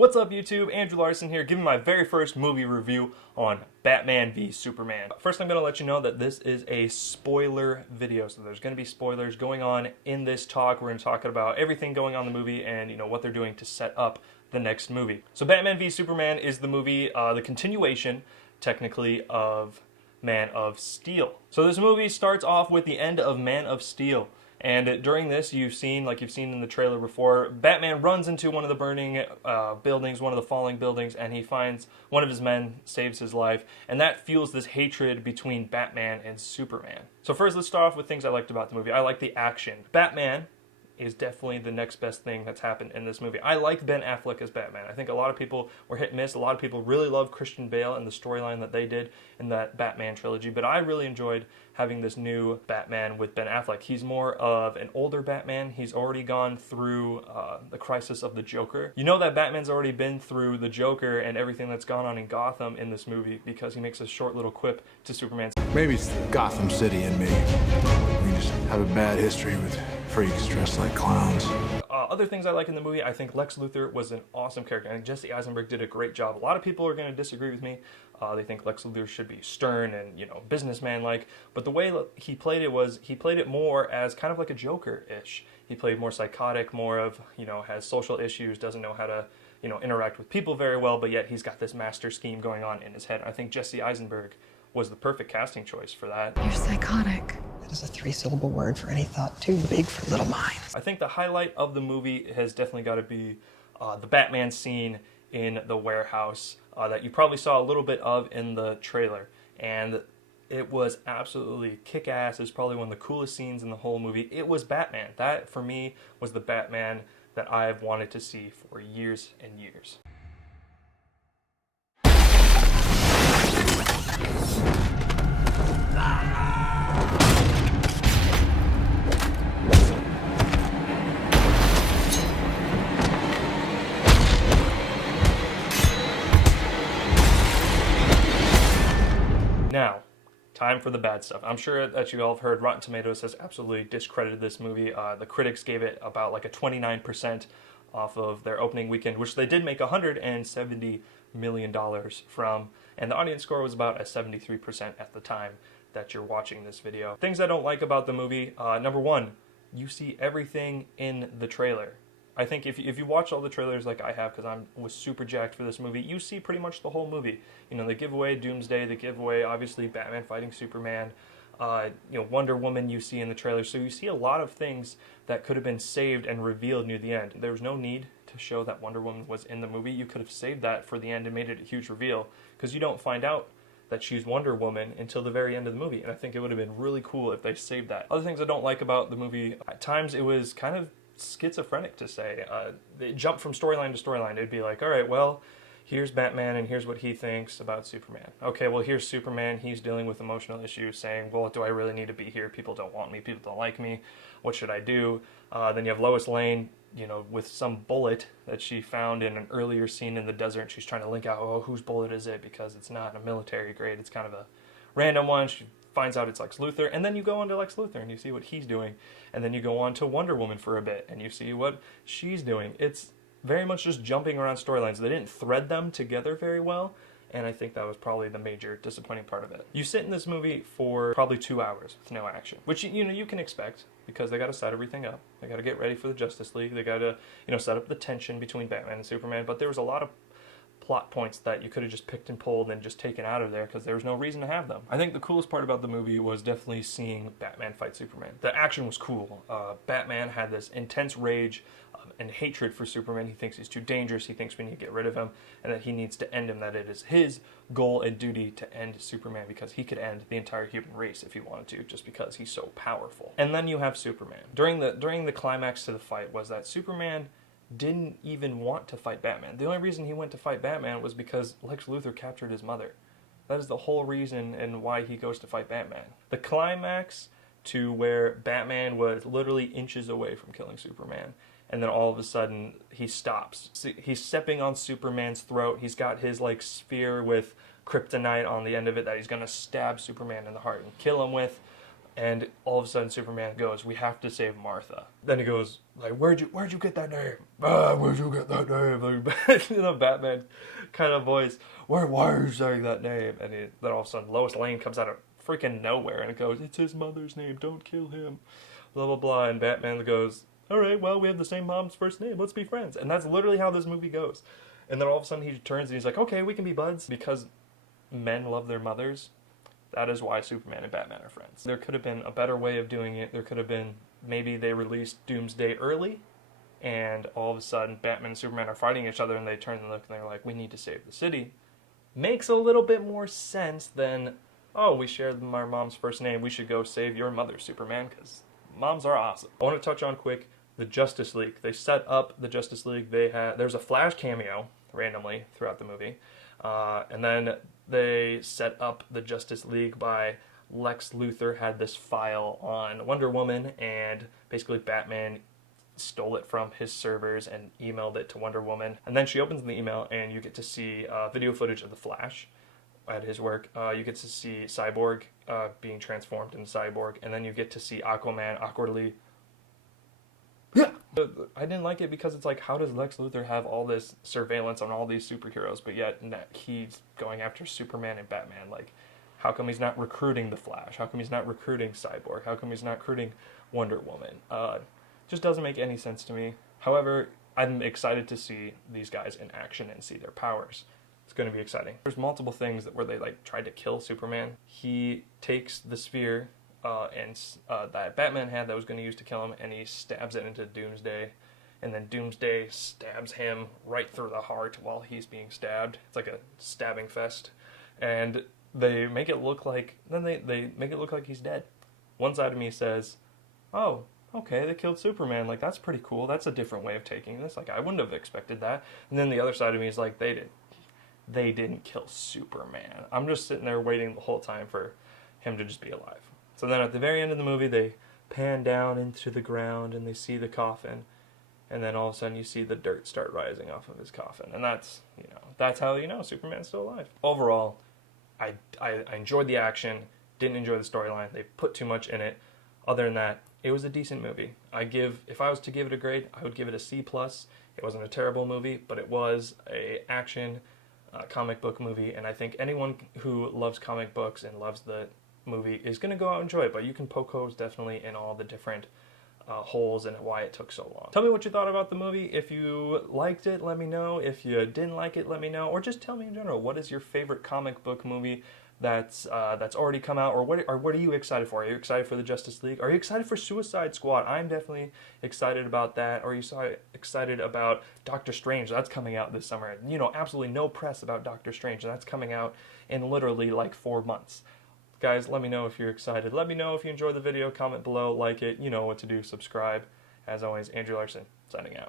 What's up YouTube? Andrew Larsen here, giving my very first movie review on Batman v Superman. First I'm going to let you know that this is a spoiler video, so there's going to be spoilers going on in this talk. We're going to talk about everything going on in the movie and what they're doing to set up the next movie. So Batman v Superman is the movie, the continuation technically of Man of Steel. So this movie starts off with the end of Man of Steel. And during this, you've seen in the trailer before, Batman runs into one of the burning buildings, one of the falling buildings, and he finds one of his men, saves his life, and that fuels this hatred between Batman and Superman. So first, let's start off with things I liked about the movie. I like the action. Batman is definitely the next best thing that's happened in this movie. I like Ben Affleck as Batman. I think a lot of people were hit and miss. A lot of people really love Christian Bale and the storyline that they did in that Batman trilogy, but I really enjoyed having this new Batman with Ben Affleck. He's more of an older Batman. He's already gone through the crisis of the Joker. You know that Batman's already been through the Joker and everything that's gone on in Gotham in this movie because he makes a short little quip to Superman. Maybe it's the Gotham City in me. We just have a bad history with freaks dressed like clowns. Other things I like in the movie, I think Lex Luthor was an awesome character. I think Jesse Eisenberg did a great job. A lot of people are going to disagree with me. They think Lex Luthor should be stern and, businessman-like. But the way he played it was, he played it more as kind of like a Joker-ish. He played more psychotic, more of, has social issues, doesn't know how to, interact with people very well, but yet he's got this master scheme going on in his head. I think Jesse Eisenberg was the perfect casting choice for that. You're psychotic. That is a three-syllable word for any thought too big for little minds. I think the highlight of the movie has definitely got to be the Batman scene in the warehouse that you probably saw a little bit of in the trailer. And it was absolutely kick-ass. It's probably one of the coolest scenes in the whole movie. It was Batman. That, for me, was the Batman that I've wanted to see for years and years. Now, time for the bad stuff. I'm sure that you all have heard Rotten Tomatoes has absolutely discredited this movie. The critics gave it about like a 29% off of their opening weekend, which they did make $170 million from, and the audience score was about a 73% at the time that you're watching this video. Things I don't like about the movie, number one, you see everything in the trailer. I think if you watch all the trailers like I have, because I was super jacked for this movie, you see pretty much the whole movie. They give away Doomsday, they give away, obviously, Batman fighting Superman, Wonder Woman you see in the trailer. So you see a lot of things that could have been saved and revealed near the end. There was no need to show that Wonder Woman was in the movie. You could have saved that for the end and made it a huge reveal, because you don't find out that she's Wonder Woman until the very end of the movie, and I think it would have been really cool if they saved that. Other things I don't like about the movie, at times it was kind of schizophrenic to say. It jumped from storyline to storyline. It'd be like, all right, well, here's Batman and here's what he thinks about Superman. Okay, well, here's Superman. He's dealing with emotional issues, saying, well, do I really need to be here? People don't want me. People don't like me. What should I do? Then you have Lois Lane, with some bullet that she found in an earlier scene in the desert. She's trying to link out, oh, whose bullet is it? Because it's not a military grade. It's kind of a random one. She finds out it's Lex Luthor, and then you go on to Lex Luthor and you see what he's doing, and then you go on to Wonder Woman for a bit and you see what she's doing. It's very much just jumping around storylines. They didn't thread them together very well, and I think that was probably the major disappointing part of it. You sit in this movie for probably 2 hours with no action, which you can expect, because they got to set everything up. They got to get ready for the Justice League. They got to set up the tension between Batman and Superman, but there was a lot of plot points that you could have just picked and pulled and just taken out of there because there was no reason to have them. I think the coolest part about the movie was definitely seeing Batman fight Superman. The action was cool. Batman had this intense rage and hatred for Superman. He thinks he's too dangerous. He thinks we need to get rid of him and that he needs to end him, that it is his goal and duty to end Superman because he could end the entire human race if he wanted to, just because he's so powerful. And then you have Superman. During the climax to the fight was that Superman didn't even want to fight Batman. The only reason he went to fight Batman was because Lex Luthor captured his mother. That is the whole reason and why he goes to fight Batman. The climax to where Batman was literally inches away from killing Superman, and then all of a sudden he stops. He's stepping on Superman's throat. He's got his sphere with kryptonite on the end of it that he's gonna stab Superman in the heart and kill him with. And all of a sudden Superman goes, "We have to save Martha." Then he goes, like, where'd you get that name? Where'd you get that name? Like, you know, Batman kind of voice, why are you saying that name? And then all of a sudden Lois Lane comes out of freaking nowhere and it goes, "It's his mother's name, don't kill him." Blah, blah, blah. And Batman goes, "All right, well, we have the same mom's first name. Let's be friends." And that's literally how this movie goes. And then all of a sudden he turns and he's like, "Okay, we can be buds." Because men love their mothers. That is why Superman and Batman are friends. There could have been a better way of doing it. There could have been, maybe they released Doomsday early, and all of a sudden Batman and Superman are fighting each other, and they turn and look and they're like, "We need to save the city." Makes a little bit more sense than, "Oh, we share our mom's first name. We should go save your mother, Superman, because moms are awesome." I want to touch on quick the Justice League. They set up the Justice League. There's a Flash cameo randomly throughout the movie. And then they set up the Justice League by Lex Luthor had this file on Wonder Woman, and basically Batman stole it from his servers and emailed it to Wonder Woman. And then she opens the email and you get to see video footage of the Flash at his work. You get to see Cyborg being transformed into Cyborg, and then you get to see Aquaman awkwardly. Yeah. I didn't like it because it's like, how does Lex Luthor have all this surveillance on all these superheroes, but yet he's going after Superman and Batman? Like, how come he's not recruiting the Flash? How come he's not recruiting Cyborg? How come he's not recruiting Wonder Woman? Just doesn't make any sense to me. However, I'm excited to see these guys in action and see their powers. It's going to be exciting. There's multiple things where they like tried to kill Superman. He takes the sphere that Batman had that was going to use to kill him, and he stabs it into Doomsday, and then Doomsday stabs him right through the heart while he's being stabbed. It's like a stabbing fest, and they make it look like they make it look like he's dead. One side of me says, "Oh, okay, they killed Superman. Like, that's pretty cool. That's a different way of taking this. Like, I wouldn't have expected that." And then the other side of me is like, they didn't kill Superman. I'm just sitting there waiting the whole time for him to just be alive. So then at the very end of the movie, they pan down into the ground and they see the coffin, and then all of a sudden you see the dirt start rising off of his coffin, and that's how you know Superman's still alive. Overall, I enjoyed the action, didn't enjoy the storyline. They put too much in it. Other than that, it was a decent movie. If I was to give it a grade, I would give it a C+. It wasn't a terrible movie, but it was a action comic book movie, and I think anyone who loves comic books and loves the movie is going to go out and enjoy it, but you can poke holes definitely in all the different holes and why it took so long. Tell me what you thought about the movie. If you liked it, let me know. If you didn't like it, let me know. Or just tell me in general, what is your favorite comic book movie that's already come out, or what are you excited for? Are you excited for the Justice League? Are you excited for Suicide Squad? I'm definitely excited about that. Are you excited about Doctor Strange? That's coming out this summer. You know, absolutely no press about Doctor Strange. That's coming out in literally like 4 months. Guys, let me know if you're excited. Let me know if you enjoyed the video. Comment below, like it. You know what to do. Subscribe. As always, Andrew Larsen, signing out.